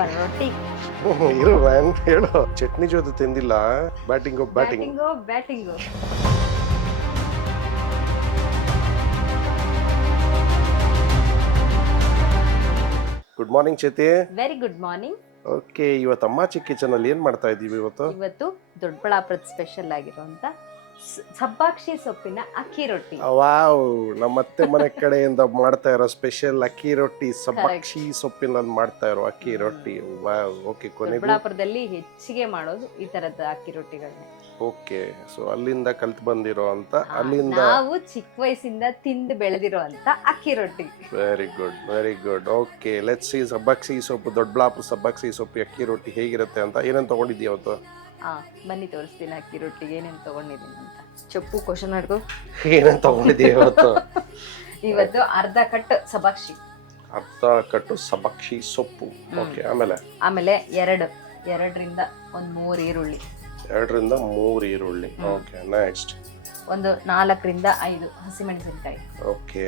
ಪರೋಟಿ. ಇರು ಮ್ಯಾನ್ ಹೇಳು. ಚಟ್ನಿ ಜೊತೆ ತಿಂದಿಲ್ಲ. ಬ್ಯಾಟಿಂಗು. ಬ್ಯಾಟಿಂಗು. ಗುಡ್ ಮಾರ್ನಿಂಗ್ ಚೇತಿ. Very good morning. ಓಕೆ, ಇವತ್ತು ಅಮ್ಮಾಚಿ ಕಿಚನ್ ಅಲ್ಲಿ ಏನ್ ಮಾಡ್ತಾ ಇದೀವಿ ಇವತ್ತು ದೊಡ್ಡಬಳ್ಳಾಪುರದ ಸ್ಪೆಷಲ್ ಆಗಿರುವಂತ ಸಬ್ಬಾಕ್ಷಿ ಸೊಪ್ಪಿನ ಅಕ್ಕಿ ರೊಟ್ಟಿ. ವಾವ್, ನಮ್ಮತ್ತೆ ಮನೆ ಕಡೆಯಿಂದ ಮಾಡ್ತಾ ಇರೋ ಸ್ಪೆಷಲ್ ಅಕ್ಕಿ ರೊಟ್ಟಿ. ಸಬ್ಬಾಕ್ಷಿ ಸೊಪ್ಪಿನಲ್ಲಿ ಮಾಡ್ತಾ ಇರೋ ಅಕ್ಕಿ ರೊಟ್ಟಿ. ವಾವ್. ಓಕೆ, ದೊಡ್ಡಬಳ್ಳಾಪುರದಲ್ಲಿ ಹೆಚ್ಚಿಗೆ ಮಾಡೋದು ಈ ತರದ ಅಕ್ಕಿ ರೊಟ್ಟಿಗಳನ್ನ. ಓಕೆ, ಸೊ ಅಲ್ಲಿಂದ ಕಲ್ತ್ ಬಂದಿರೋ ಅಂತ, ಅಲ್ಲಿಂದ ನಾವು ಚಿಕ್ಕ ವಯಸ್ಸಿಂದ ತಿಂದು ಬೆಳೆದಿರೋ ಅಂತ ಅಕ್ಕಿ ರೊಟ್ಟಿ. Very good. Okay, let's see ಸಬ್ಬಾಕ್ಷಿ ಸೊಪ್ಪು, ದೊಡ್ಡಬಳ್ಳಾಪುರ ಸಬ್ಬಾಕ್ಷಿ ಸೊಪ್ಪು ಅಕ್ಕಿ ರೊಟ್ಟಿ ಹೇಗಿರುತ್ತೆ ಅಂತ. ಏನೇನು ತಗೊಂಡಿದ್ದೀವಿ ಇವತ್ತು? ಬನ್ನಿ ತೋರಿಸ್ತೀನಿ ಅಕ್ಕಿ ರೊಟ್ಟಿಗೆ ಏನೇನು ತಗೊಂಡಿದ್ದೀನಿ ಅಂತ. ಚಪ್ಪು ಕ್ವಶನ್ ಮಾರ್ಕು. ಏನೇನು ತಗೊಂಡಿದ್ದೀವಿ ಇವತ್ತು ಅರ್ಧ ಕಟ್ ಸಬ್ಬಾಕ್ಷಿ ಸೊಪ್ಪು. ಓಕೆ, ಆಮೇಲೆ ಎರಡರಿಂದ ಒಂದು 3 ಈರುಳ್ಳಿ. 2ರಿಂದ 3 ಈರುಳ್ಳಿ. ಓಕೆ, ನೆಕ್ಸ್ಟ್ ಒಂದು 4ರಿಂದ 5 ಹಸಿಮೆಣಸಿನಕಾಯಿ. ಓಕೆ,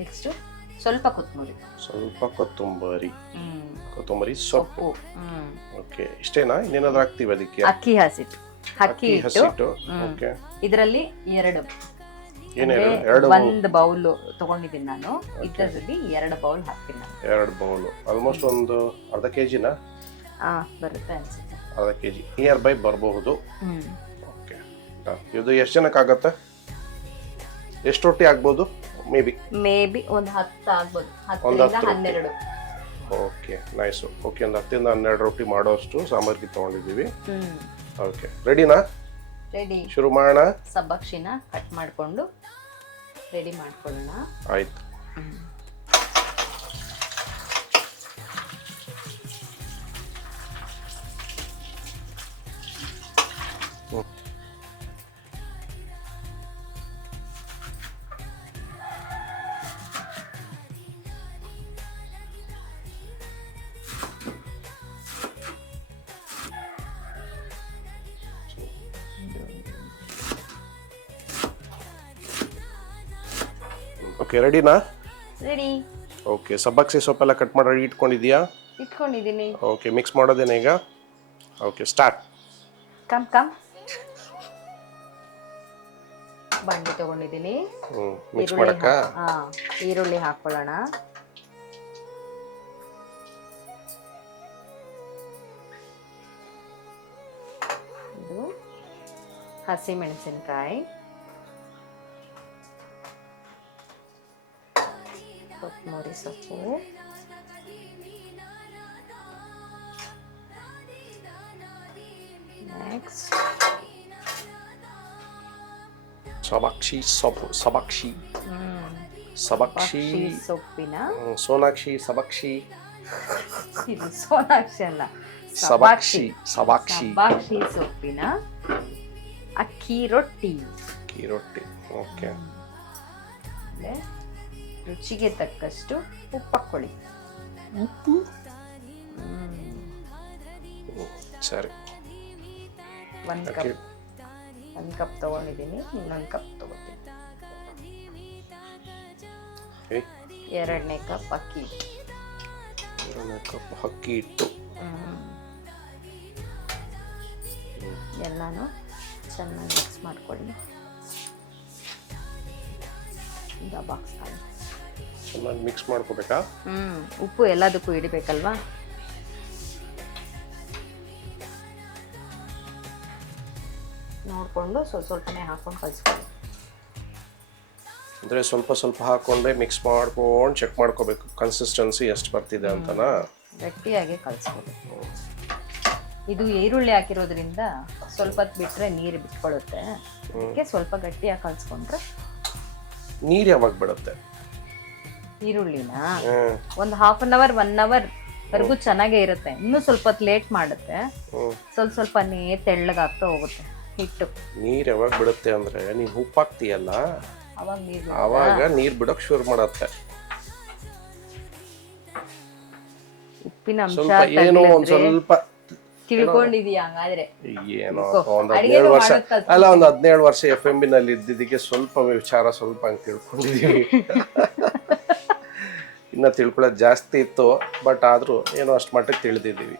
ನೆಕ್ಸ್ಟ್ ಸ್ವಲ್ಪ ಕೊತ್ತಂಬರಿ ಸೊಪ್ಪು. ಓಕೆ, ಇಷ್ಟೇನಾ? ಇನ್ನೇನಾದ್ರೂ ಹಾಕ್ತೀವಿ ಅದಕ್ಕೆ? ಅಕ್ಕಿ ಹಸಿಟ್ಟು. ಓಕೆ, ಇದರಲ್ಲಿ ಒಂದು ಬೌಲ್ ತಗೊಂಡಿದ್ದೀನಿ ನಾನು. ಇದರಲ್ಲಿ 2 ಬೌಲ್ ಹಾಕ್ತೀನಿ ನಾನು. 2 ಬೌಲ್ ಆಲ್ಮೋಸ್ಟ್ ಒಂದು ಅರ್ಧ ಕೆಜಿನ ಬರುತ್ತೆ ಅನ್ಸುತ್ತೆ. ಅರ್ಧ ಕೆಜಿ ನಿಯರ್ ಬೈ ಬರಬಹುದು. ಓಕೆ, ಇದು ಎಷ್ಟು ಜನಕ್ಕೆ ಆಗತ್ತೆ? ಎಷ್ಟು ರೊಟ್ಟಿ ಆಗ್ಬೋದು? ಮೇಬಿ ಒಂದು 10 ಆಗ್ಬೋದು. 10ರಿಂದ 12. Okay, nice. ಓಕೆ, ಒಂದು 10ರಿಂದ 12 ರೊಟ್ಟಿ ಮಾಡೋಷ್ಟು ಸಾಮಗ್ರಿ ತಗೊಂಡಿದ್ದೀವಿ. ಓಕೆ, ರೆಡಿನಾ? ರೆಡಿ. ಶುರು ಮಾಡೋಣ. ಸಬ್ಬಾಕ್ಷಿನ ಕಟ್ ಮಾಡಿಕೊಂಡು ರೆಡಿ ಮಾಡ್ಕೊಳ್ಳೋಣ. ಆಯ್ತು. ಓಕೆ, ರೆಡಿನಾ? ರೆಡಿ. ಓಕೆ, ಸಬ್ಬಾಕ್ಷಿ ಸೊಪ್ಪೆಲ್ಲ ಕಟ್ ಮಾಡಿ ರೆಡಿ ಇಟ್ಕೊಂಡಿದ್ದೀನಿ. ಓಕೆ, ಮಿಕ್ಸ್ ಮಾಡೋದೇನೆ ಈಗ? Okay, start. ಕಮ್ ಬಂಡಿ ತಗೊಂಡಿದ್ದೀನಿ. ಮಿಕ್ಸ್ ಮಾಡಕ್ಕ ಈರುಳ್ಳಿ ಹಾಕೊಳ್ಳೋಣ. ಇದು ಹಸಿ ಮೆಣಸಿನಕಾಯಿ, ಕೊತ್ತಂಬರಿ ಸೊಪ್ಪು, ನೆಕ್ಸ್ಟ್ ಸಬ್ಬಾಕ್ಷಿ ಸೊಪ್ಪಿನ ಸೋನಾಕ್ಷಿ ಇದು ಸೋನಾಕ್ಷಿ ಅಲ್ಲ, ಸಬ್ಬಾಕ್ಷಿ ಸೊಪ್ಪಿನ ಅಕ್ಕಿ ರೊಟ್ಟಿ. ಓಕೆ, ರುಚಿಗೆ ತಕ್ಕಷ್ಟು ಉಪ್ಪು ಹಾಕೊಳ್ಳಿ. ಸರಿ. 1 ಕಪ್ ತಗೊಂಡಿದ್ದೀನಿ. ಇನ್ನೊಂದು ಕಪ್ ತಗೋತೀನಿ. 2ನೇ ಕಪ್ ಅಕ್ಕಿ ಹಿಟ್ಟು. ಎಲ್ಲಾನು ಚೆನ್ನಾಗಿ ಮಿಕ್ಸ್ ಮಾಡ್ಕೊಳ್ಳಿ. ಈಗ ಬಾಕ್ಸ್ ಚೆನ್ನಾಗಿ ಮಿಕ್ಸ್ ಮಾಡ್ಕೋಬೇಕಾ? ಉಪ್ಪು ಎಲ್ಲದಕ್ಕೂ ಹಿಡಿಬೇಕಲ್ವಾ? ನೋಡಿಕೊಂಡು ಸ್ವಲ್ಪನೇ ಹಾಕೊಂಡು ಕಲಿಸ್ಕೊಳ್ಳಿ. ಅಂದರೆ ಸ್ವಲ್ಪ ಹಾಕೊಂಡೆ ಮಿಕ್ಸ್ ಮಾಡ್ಕೊಂಡು ಚೆಕ್ ಮಾಡ್ಕೋಬೇಕು ಕನ್ಸಿಸ್ಟೆನ್ಸಿ ಎಷ್ಟು ಬರ್ತಿದೆ ಅಂತನಾ? ಗಟ್ಟಿಯಾಗಿ ಕಲಿಸ್ಕೋಬೇಕು. ಇದು ಈರುಳ್ಳಿ ಹಾಕಿರೋದ್ರಿಂದ ಸ್ವಲ್ಪ ಹೊತ್ತು ಬಿಟ್ಟರೆ ನೀರು ಬಿಟ್ಕೊಳ್ಳುತ್ತೆ. ಅದಕ್ಕೆ ಸ್ವಲ್ಪ ಗಟ್ಟಿಯಾಗಿ ಕಲಿಸ್ಕೊಂಡ್ರೆ. ನೀರು ಯಾವಾಗ ಬಿಡುತ್ತೆ? ಈರುಳ್ಳಿನ ಒಂದು 1/2 hour 1 hour ವರೆಗೂ ಚೆನ್ನಾಗೇ ಇರುತ್ತೆ. ಇನ್ನೂ ಸ್ವಲ್ಪ ಹೊತ್ತು ಲೇಟ್ ಮಾಡುತ್ತೆ. ಸ್ವಲ್ಪನೇ ತೆಳ್ಳಗಾಗ್ತಾ ಹೋಗುತ್ತೆ ಹಿಟ್ಟು. ನೀರು ಯಾವಾಗ ಬಿಡುತ್ತೆ ಅಂದ್ರೆ ನೀನು ಉಪ್ಪು ಹಾಕ್ತೀಯಲ್ಲ, ಅವಾಗ ನೀರು ಬಿಡೋಕೆ ಶುರು ಮಾಡುತ್ತೆ. ಉಪ್ಪಿನ ಅಂಶ ಏನೋ ಒಂದು ಸ್ವಲ್ಪ ತಿಳ್ಕೊಂಡಿದೀಯಾ ಹಂಗಾದ್ರೆ? ಏನೋ ಒಂದು 17 ವರ್ಷ FMB ನಲ್ಲಿ ಇದ್ದಿದ್ದಕ್ಕೆ ಸ್ವಲ್ಪ ವಿಚಾರ ಸ್ವಲ್ಪ ಹಂಗೆ ತಿಳ್ಕೊಂಡಿದೀವಿ. ಇನ್ನು ತಿಳ್ಕೊಳ್ಳೋದು ಜಾಸ್ತಿ ಇತ್ತು, ಬಟ್ ಆದರೂ ಏನೋ ಅಷ್ಟು ಮಟ್ಟಕ್ಕೆ ತಿಳಿದಿದ್ದೀವಿ.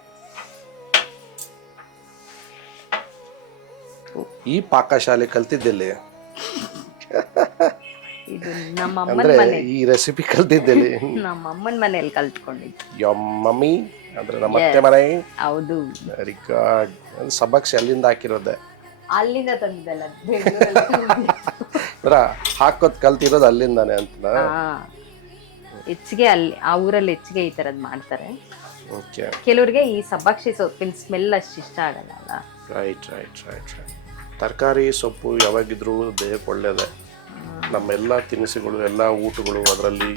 ಈ ಪಾಕಶಾಲೆ ಕಲ್ತಿದ್ದಲ್ಲಿ ಇದು ನಮ್ಮ ಅಮ್ಮನ ಅಂದ್ರೆ ಮನೆ, ಈ ರೆಸಿಪಿ ಕಲ್ತಿದ್ದಲ್ಲಿ ನಮ್ಮ ಅಮ್ಮನ ಮನೆಯಲ್ಲಿ ಕಲ್ತ್ಕೊಂಡಿದ್ದು. ಮಮ್ಮಿ ಅಂದ್ರೆ ನಮ್ಮ ಅತ್ತೆ ಮನೆ. ಹೌದು, ವೆರಿ ಗುಡ್. ಸಬಕ್ಸಿ ಅಲ್ಲಿಂದ ಹಾಕಿರೋದೆ, ಅಲ್ಲಿಂದ ತಂದಿದ್ದಲ್ಲ, ಅಂದ್ರೆ ಹಾಕೋದ್ ಕಲ್ತಿರೋದು ಅಲ್ಲಿಂದಾನೆ ಅಂತ. ಹೆಚ್ಚಿಗೆ ಅಲ್ಲಿ ಆ ಊರಲ್ಲಿ ಹೆಚ್ಚಿಗೆ ಈ ತರದ್ ಮಾಡ್ತಾರೆ. ಓಕೆ, ಕೆಲವ್ರಿಗೆ ಈ ಸಬ್ಬಾಕ್ಷಿ ಸೊಪ್ಪಿನ ಸ್ಮೆಲ್ ಅಷ್ಟು ಇಷ್ಟ ಆಗಲ್ಲ ಅಲ್ಲ. Right right right right. ತರಕಾರಿ ಸೊಪ್ಪು ಯಾವಾಗಿದ್ರೂ ದೇಹಕ್ಕೆ ಒಳ್ಳೇದೆ. ನಮ್ಮೆಲ್ಲ ತಿನಿಸುಗಳು, ಎಲ್ಲ ಊಟಗಳು, ಅದರಲ್ಲಿ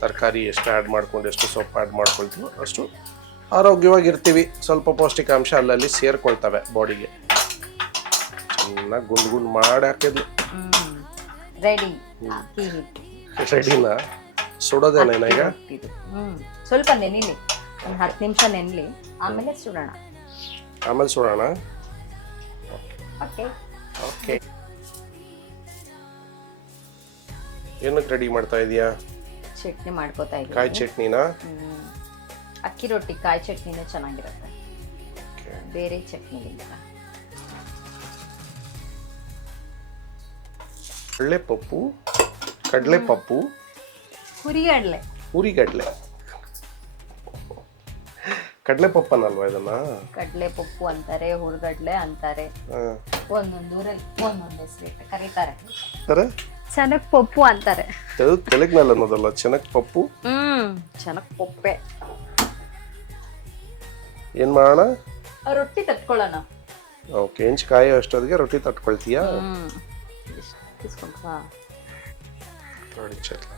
ತರಕಾರಿ ಎಷ್ಟು ಆ್ಯಡ್ ಮಾಡ್ಕೊಂಡು, ಎಷ್ಟು ಸೊಪ್ಪು ಆ್ಯಡ್ ಮಾಡ್ಕೊಳ್ತೀವೋ ಅಷ್ಟು ಆರೋಗ್ಯವಾಗಿರ್ತೀವಿ. ಸ್ವಲ್ಪ ಪೌಷ್ಟಿಕಾಂಶ ಅಲ್ಲಲ್ಲಿ ಸೇರ್ಕೊಳ್ತವೆ ಬಾಡಿಗೆ. ಚೆನ್ನಾಗಿ ಗುಂಡು ಮಾಡಿ ಹಾಕಿದ್ಲು. ರೆಡಿ. ರೆಡಿನಾ? ಸುಡೋದೇನೇನ ಈಗ? ಸ್ವಲ್ಪ ನೆನಿಲಿ, ಒಂದು 10 ನಿಮಿಷ ನೆನ್ಲಿ, ಆಮೇಲೆ ಸುಡೋಣ. ಆಮೇಲೆ ಸುಡೋಣ. Okay okay. ಏನಕ್ಕೆ ರೆಡಿ ಮಾಡ್ತಾ ಇದೀಯಾ? ಚಟ್ನಿ ಮಾಡ್ಕೋತಾ ಇದ್ದೀನಿ. ಕಾಯಿ ಚಟ್ನಿನಾ? ಅಕ್ಕಿ ರೊಟ್ಟಿ ಕಾಯಿ ಚಟ್ನಿನೇ ಚೆನ್ನಾಗಿರುತ್ತೆ, ಬೇರೆ ಚಟ್ನಿಗಿಂತ. ಕಡಲೆಪಪ್ಪು, ಹುರಿಗಡ್ಲೆ, ಹುರಿಗಡ್ಲೆ, ಕಡಲೆಪಪ್ಪನಲ್ವಾ ಇದನ್ನ? ಕಡಲೆಪಪ್ಪು ಅಂತಾರೆ, ಹುರಿಗಡ್ಲೆ ಅಂತಾರೆ, ಒಂದೊಂದು ಊರಲ್ಲಿ ಒಂದೊಂದು ಹೆಸರು ಕರೀತಾರೆ. ಚೆನಕ್ ಪಪ್ಪು ಅಂತಾರೆ. ತೆಲುಗ್ನಲ್ಲಿ ಅನ್ನೋದಲ್ಲ ಚೆನಕ್ ಪಪ್ಪು? ಚೆನಕ್ ಪಪ್ಪೆ. ಏನ್ ಮಾಡೋಣ? ರೊಟ್ಟಿ ತಟ್ಕೊಳ್ಳೋಣ. ಓಕೆ, ಕಾಯಿ ಅಷ್ಟೊತ್ತಿಗೆ ರೊಟ್ಟಿ ತಟ್ಕೊಳ್ತೀಯಾ? తీసుకుంటా. ನೋಡಿ ಚಟ್ಲ.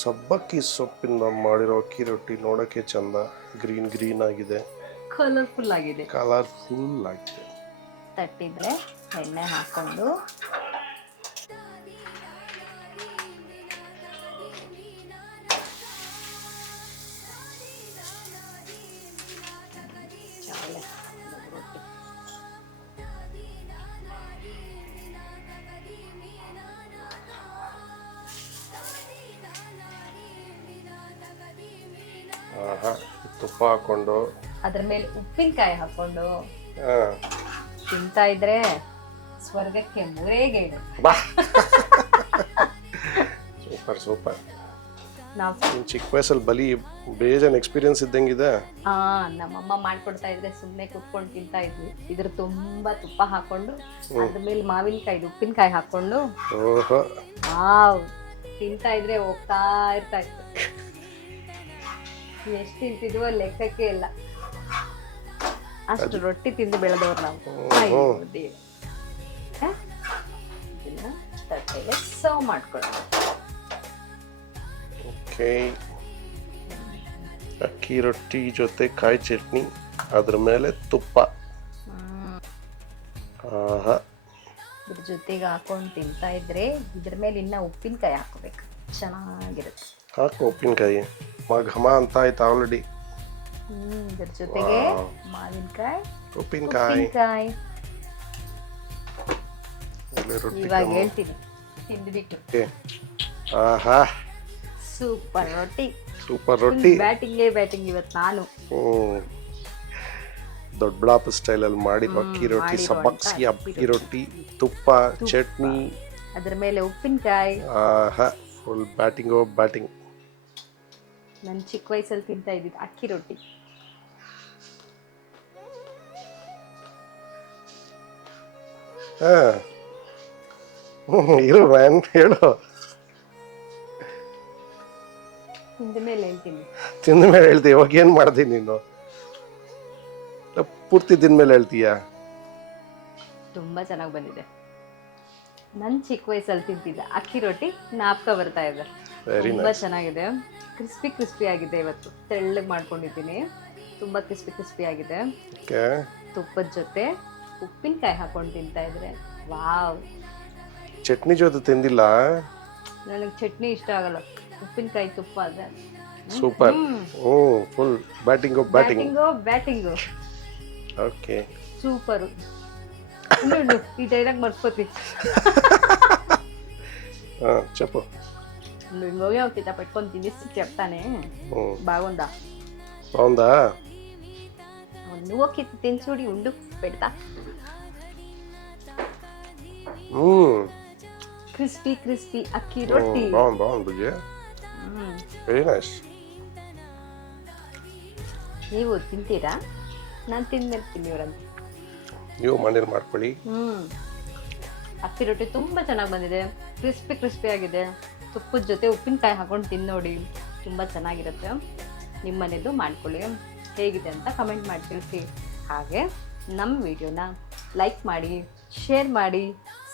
ಸಬ್ಬಕ್ಕಿ ಸೊಪ್ಪಿಂದ ಮಾಡಿರೋ ಅಕ್ಕಿ ರೊಟ್ಟಿ ನೋಡಕ್ಕೆ ಚಂದ, ಗ್ರೀನ್ ಗ್ರೀನ್ ಆಗಿದೆ, ಕಲರ್ಫುಲ್ ಆಗಿದೆ. ತಟ್ಟಿದ್ರೆ ಎಣ್ಣೆ ಹಾಕೊಂಡು ತುಪ್ಪ ಹಾಕೊಂಡು ಅದ್ರ ಮೇಲೆ ಉಪ್ಪಿನಕಾಯಿ ಹಾಕೊಂಡು ತಿಂತಾ ಇದ್ರೆ ಸ್ವರ್ಗಕ್ಕೆ ಮೂರೇಗೇಡು. Super super. ನಾವು ಚಿಕ್ಕ ವಯಸ್ಸಲ್ಲಿ ಬೇಜಾನ್ ಎಕ್ಸ್ಪೀರಿಯನ್ಸ್ ಇದ್ದಂಗಿದೆ. ನಮ್ಮಮ್ಮ ಮಾಡ್ಕೊಡ್ತಾ ಇದ್ರೆ ಸುಮ್ಮನೆ ಕುತ್ಕೊಂಡು ತಿಂತಾ ಇದ್ವಿ. ಇದ್ರ ತುಂಬಾ ತುಪ್ಪ ಹಾಕೊಂಡು ಅದ್ರ ಮೇಲೆ ಮಾವಿನಕಾಯಿ ಉಪ್ಪಿನಕಾಯಿ ಹಾಕೊಂಡು ತಿಂತಾ ಇದ್ರೆ ಹೋಗ್ತಾ ಇರ್ತಾ ಇತ್ತು. ಎಷ್ಟು ತಿಂತಿದ್ವೋ ಲೆಕ್ಕಕ್ಕೆ ಇಲ್ಲ, ಅಷ್ಟು ರೊಟ್ಟಿ ತಿಂದು ಬೆಳೆದವ್ರು ನಾವು. ಇದನ್ನ ತಟ್ಟೆಗೆ ಸರ್ವ್ ಮಾಡ್ಕೊಳ್ಳೋಣ. ಓಕೆ, ಅಕ್ಕಿ ರೊಟ್ಟಿ ಜೊತೆ ಕಾಯಿ ಚಟ್ನಿ, ಅದ್ರ ಮೇಲೆ ತುಪ್ಪ, ಇದ್ರ ಜೊತೆಗೆ ಹಾಕೊಂಡು ತಿಂತಾ ಇದ್ರೆ ಇದ್ರ ಮೇಲೆ ಇನ್ನ ಉಪ್ಪಿನಕಾಯಿ ಹಾಕೋಬೇಕು, ಚೆನ್ನಾಗಿರುತ್ತೆ. ಹಾಕು ಉಪ್ಪಿನಕಾಯಿ, ಘಮ ಅಂತ ಆಯ್ತು ಆಲ್ರೆಡಿ. ಇದ್ರ ಜೊತೆಗೆ ಮಾವಿನಕಾಯಿ, ಉಪ್ಪಿನಕಾಯಿ. ಇವಾಗ ಹೇಳ್ತೀನಿ ತಿಂದ್ಬಿಟ್ಟು. ಆಹಾ, ಸೂಪರ್ ರೊಟ್ಟಿ. ಸೂಪರ್ ರೊಟ್ಟಿ. ಬ್ಯಾಟಿಂಗ್ ಇವತ್ತು ನಾನು. ದೊಡ್ಡಬಳ್ಳಾಪುರ ಸ್ಟೈಲಲ್ಲಿ ಮಾಡಿದ ಅಕ್ಕಿ ರೊಟ್ಟಿ, ಸಬ್ಬಕ್ಸಿ ಅಕ್ಕಿ ರೊಟ್ಟಿ, ತುಪ್ಪ, ಚಟ್ನಿ, ಅದ್ರ ಮೇಲೆ ಉಪ್ಪಿನಕಾಯಿ. ಆಹಾ, ಫುಲ್ ಬ್ಯಾಟಿಂಗ್. ನಾನು ಚಿಕ್ಕ ವಯಸ್ಸಲ್ಲಿ ತಿಂತಾ ಇದ್ದಿದ್ದು ಅಕ್ಕಿ ರೊಟ್ಟಿ. ಇರು ಮ್ಯಾನ್, ಹೇಳು. ತಿಂದ ಮೇಲೆ ಹೇಳ್ತೀನಿ. ತಿಂದ ಮೇಲೆ ಹೇಳ್ತೀಯ? ಇವಾಗ ಏನ್ ಮಾಡ್ತೀನಿ ನೀನು? ಪೂರ್ತಿ ತಿಂದ್ಮೇಲೆ ಹೇಳ್ತೀಯಾ? ತುಂಬಾ ಚೆನ್ನಾಗಿ ಬಂದಿದೆ. ನನ್ ಚಿಕ್ಕ ವಯಸ್ಸಲ್ಲಿ ತಿಂತಿದ್ದ ಅಕ್ಕಿ ರೊಟ್ಟಿ ಜ್ಞಾಪಕ ಬರ್ತಾ ಇದೆ. ತುಂಬಾ ಚೆನ್ನಾಗಿದೆ, ಕ್ರಿಸ್ಪಿ ಆಗಿದೆ. ಇವತ್ತು ತೆಳ್ಳಗೆ ಮಾಡ್ಕೊಂಡಿದ್ದೀನಿ, ತುಂಬಾ ಕ್ರಿಸ್ಪಿ ಆಗಿದೆ. ತುಪ್ಪದ ಜೊತೆ ಉಪ್ಪಿನಕಾಯಿ ಹಾಕೊಂಡು ತಿಂತಾ ಇದ್ರೆ ವಾವ್, ಚಟ್ನಿ ಜೊತೆ ತಿಂದಿಲ್ಲ. ನನಗೆ ಚಟ್ನಿ ಇಷ್ಟ ಆಗಲ್ಲ, ಉಪ್ಪಿನಕಾಯಿ ತುಪ್ಪ ಅದೇ super. Full batting. Batting okay, super. ఈ డైలాగ్ మర్చిపోతుంది. చెప్పు. నువ్వు ఇంకోగే ఒక ఇట్లా పెట్టుకొని తినేసి చెప్తానే. బాగుందా? బాగుందా? నువ్వు ఒక తిని చూడి ఉండు, పెడతా. క్రిస్పీ క్రిస్పీ అక్కి రొట్టి. బాగుంది బుజ్జి, వెరీ నైస్. ನೀವು ತಿಂತೀರಾ? ನಾನು ತಿಂದ್ಮೇಲೆ ತಿನ್ನಿವ್ರಂತೆ. ನೀವು ಮನೇಲಿ ಮಾಡ್ಕೊಳ್ಳಿ. ಅಕ್ಕಿ ರೊಟ್ಟಿ ತುಂಬ ಚೆನ್ನಾಗಿ ಬಂದಿದೆ, ಕ್ರಿಸ್ಪಿ ಆಗಿದೆ. ತುಪ್ಪದ ಜೊತೆ ಉಪ್ಪಿನಕಾಯಿ ಹಾಕೊಂಡು ತಿಂದು ನೋಡಿ, ತುಂಬ ಚೆನ್ನಾಗಿರುತ್ತೆ. ನಿಮ್ಮ ಮನೆಯದು ಮಾಡ್ಕೊಳ್ಳಿ, ಹೇಗಿದೆ ಅಂತ ಕಮೆಂಟ್ ಮಾಡಿ ತಿಳಿಸಿ. ಹಾಗೆ ನಮ್ಮ ವಿಡಿಯೋನ ಲೈಕ್ ಮಾಡಿ, ಶೇರ್ ಮಾಡಿ,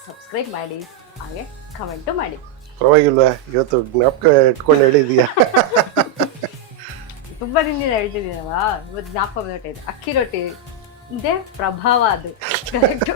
ಸಬ್ಸ್ಕ್ರೈಬ್ ಮಾಡಿ, ಹಾಗೆ ಕಮೆಂಟು ಮಾಡಿ. ಪರವಾಗಿಲ್ವಾ, ಇವತ್ತು ಜ್ಞಾಪಕ ಇಟ್ಕೊಂಡು ಹೇಳಿದೀಯಾ? ತುಂಬ ದಿನದಿಂದ ಹೇಳ್ತಿದ್ದೀನಲ್ವಾ, ಇವತ್ತು ಜ್ಞಾಪಕ ಬಂದ್ಬಿಟ್ಟಿದೆ. ಅಕ್ಕಿ ರೊಟ್ಟಿ ಇದೇ ಪ್ರಭಾವ, ಅದು ಕರೆಕ್ಟು.